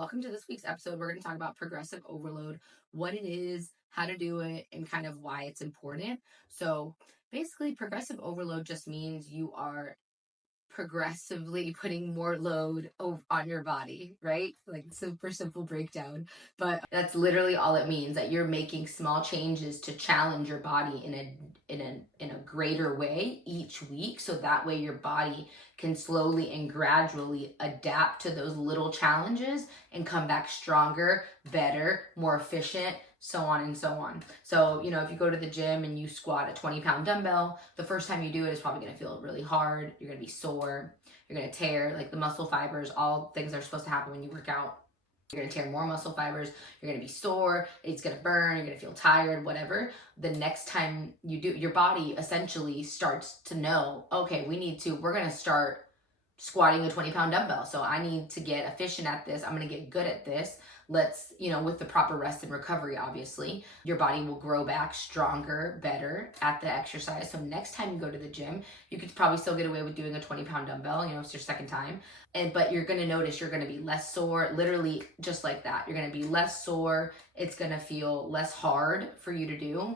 welcome to this week's episode. We're going to talk about progressive overload, what it is, how to do it, and kind of why it's important. So, basically, progressive overload just means you are progressively putting more load on your body, right? Like super simple breakdown, but that's literally all it means, that you're making small changes to challenge your body in a greater way each week, so that way your body can slowly and gradually adapt to those little challenges and come back stronger, better, more efficient, so on and so on. So, if you go to the gym and you squat a 20-pound dumbbell, the first time you do it is probably going to feel really hard. You're going to be sore. You're going to tear like the muscle fibers, all things that are supposed to happen when you work out. You're going to tear more muscle fibers. You're going to be sore. It's going to burn. You're going to feel tired, whatever. The next time you do, your body essentially starts to know, okay, we're going to start squatting a 20-pound dumbbell. So I need to get efficient at this. I'm going to get good at this. Let's, with the proper rest and recovery, obviously, your body will grow back stronger, better at the exercise. So next time you go to the gym, you could probably still get away with doing a 20-pound dumbbell, it's your second time. But you're going to notice you're going to be less sore, literally just like that. You're going to be less sore. It's going to feel less hard for you to do.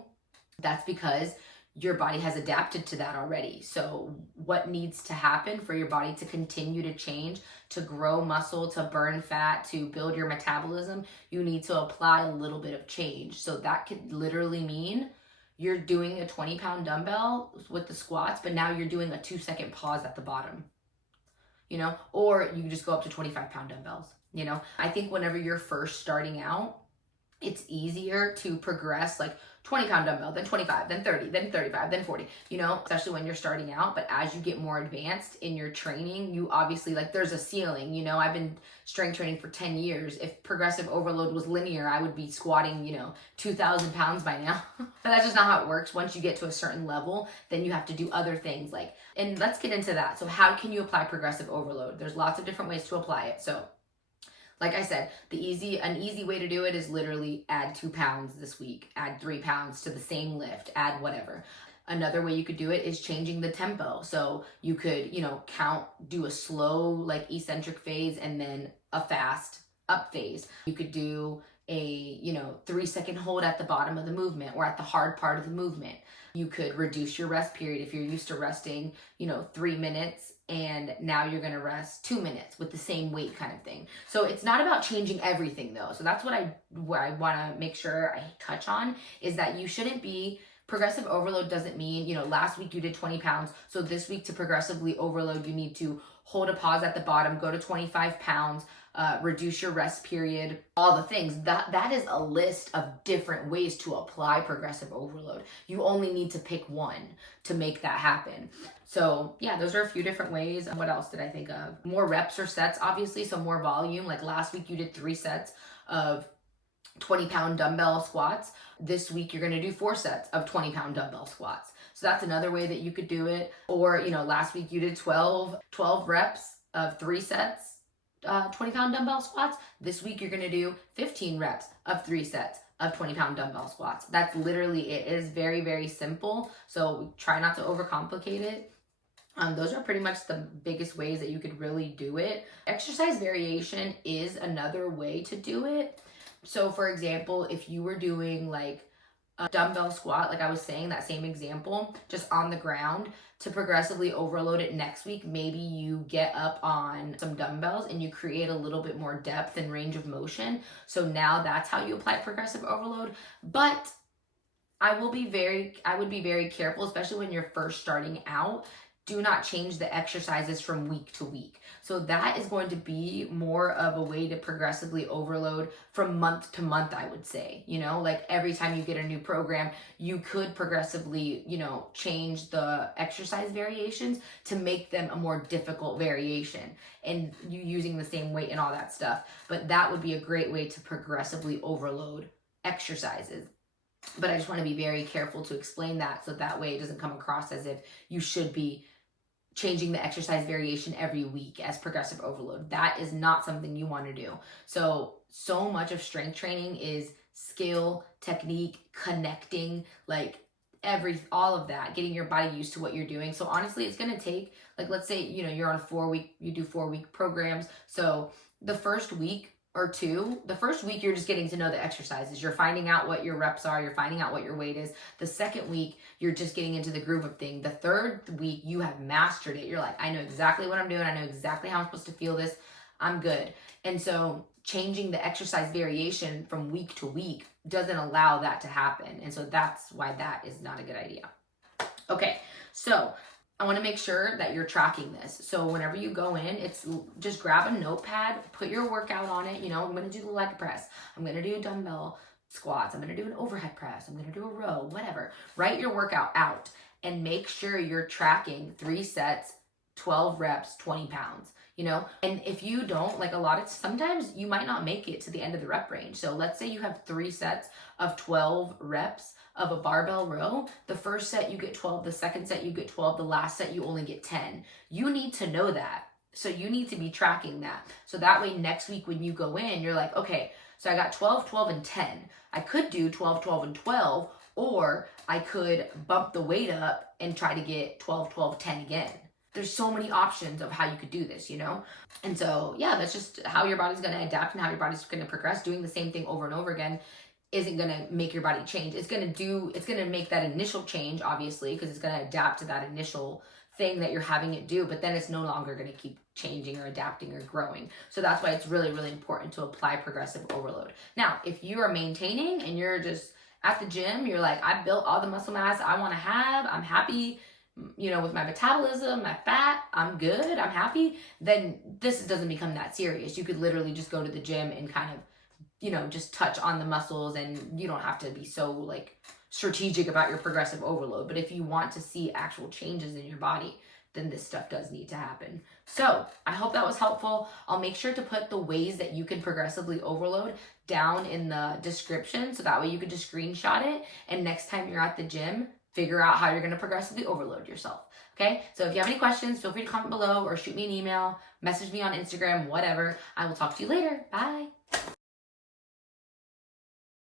That's because your body has adapted to that already. So what needs to happen for your body to continue to change, to grow muscle, to burn fat, to build your metabolism, you need to apply a little bit of change. So that could literally mean you're doing a 20-pound dumbbell with the squats, but now you're doing a 2-second pause at the bottom, or you just go up to 25-pound dumbbells. I think whenever you're first starting out, it's easier to progress like 20-pound dumbbell, then 25, then 30, then 35, then 40, especially when you're starting out. But as you get more advanced in your training, you obviously, there's a ceiling. I've been strength training for 10 years. If progressive overload was linear, I would be squatting, 2,000 pounds by now. But that's just not how it works. Once you get to a certain level, then you have to do other things and let's get into that. So how can you apply progressive overload? There's lots of different ways to apply it. So like I said, an easy way to do it is literally add 2 pounds this week, add 3 pounds to the same lift, add whatever. Another way you could do it is changing the tempo. So you could, do a slow, eccentric phase and then a fast up phase. You could do a, 3-second hold at the bottom of the movement or at the hard part of the movement. You could reduce your rest period if you're used to resting, 3 minutes, and now you're going to rest 2 minutes with the same weight kind of thing. So it's not about changing everything though. So that's what I want to make sure I touch on, is that you shouldn't be progressive overload. Doesn't mean, last week you did 20 pounds. So this week to progressively overload, you need to hold a pause at the bottom, go to 25 pounds, reduce your rest period, all the things. That is a list of different ways to apply progressive overload. You only need to pick one to make that happen. So yeah, those are a few different ways. What else did I think of? More reps or sets, obviously, so more volume. Like last week you did 3 sets of 20-pound dumbbell squats. This week you're going to do 4 sets of 20-pound dumbbell squats. So that's another way that you could do it. Or, last week you did 12 reps of 3 sets, 20-pound dumbbell squats. This week you're going to do 15 reps of 3 sets of 20-pound dumbbell squats. That's literally it. It is very, very simple. So try not to overcomplicate it. Those are pretty much the biggest ways that you could really do it. Exercise variation is another way to do it. So for example, if you were doing a dumbbell squat, like I was saying, that same example, just on the ground, to progressively overload it next week, maybe you get up on some dumbbells and you create a little bit more depth and range of motion. So now that's how you apply progressive overload. But I would be very careful, especially when you're first starting out. Do not change the exercises from week to week. So that is going to be more of a way to progressively overload from month to month, I would say. Every time you get a new program, you could progressively, change the exercise variations to make them a more difficult variation, and you using the same weight and all that stuff. But that would be a great way to progressively overload exercises. But I just want to be very careful to explain that, so that way it doesn't come across as if you should be changing the exercise variation every week as progressive overload. That is not something you want to do. So much of strength training is skill, technique, connecting, all of that, getting your body used to what you're doing. So honestly, it's going to take, let's say, you're on you do 4-week programs. So the first week, or two, the first week you're just getting to know the exercises. You're finding out what your reps are. You're finding out what your weight is. The second week, you're just getting into the groove of thing. The third week, you have mastered it. You're like, I know exactly what I'm doing. I know exactly how I'm supposed to feel this. I'm good. And so changing the exercise variation from week to week doesn't allow that to happen. And so that's why that is not a good idea. Okay, so I want to make sure that you're tracking this. So whenever you go in, it's just grab a notepad, put your workout on it. You know, I'm going to do the leg press. I'm going to do dumbbell squats. I'm going to do an overhead press. I'm going to do a row, whatever. Write your workout out and make sure you're tracking 3 sets, 12 reps, 20 pounds. You know, and if you don't, like sometimes you might not make it to the end of the rep range. So let's say you have 3 sets of 12 reps of a barbell row. The first set you get 12, the second set you get 12, the last set you only get 10. You need to know that. So you need to be tracking that. So that way next week when you go in, you're like, okay, so I got 12, 12, and 10. I could do 12, 12, and 12, or I could bump the weight up and try to get 12, 12, 10 again. There's so many options of how you could do this, you know? And so, yeah, that's just how your body's going to adapt and how your body's going to progress. Doing the same thing over and over again isn't going to make your body change. It's going to make that initial change, obviously, because it's going to adapt to that initial thing that you're having it do, but then it's no longer going to keep changing or adapting or growing. So that's why it's really, really important to apply progressive overload. Now, if you are maintaining and you're just at the gym, you're like, I built all the muscle mass I want to have, I'm happy, you know, with my metabolism, my fat, I'm good, I'm happy, then this doesn't become that serious. You could literally just go to the gym and kind of, you know, just touch on the muscles, and you don't have to be so like strategic about your progressive overload. But if you want to see actual changes in your body, then this stuff does need to happen. So I hope that was helpful. I'll make sure to put the ways that you can progressively overload down in the description, so that way you can just screenshot it, and next time you're at the gym, figure out how you're going to progressively overload yourself. Okay, so if you have any questions, feel free to comment below or shoot me an email, message me on Instagram, whatever. I will talk to you later. Bye.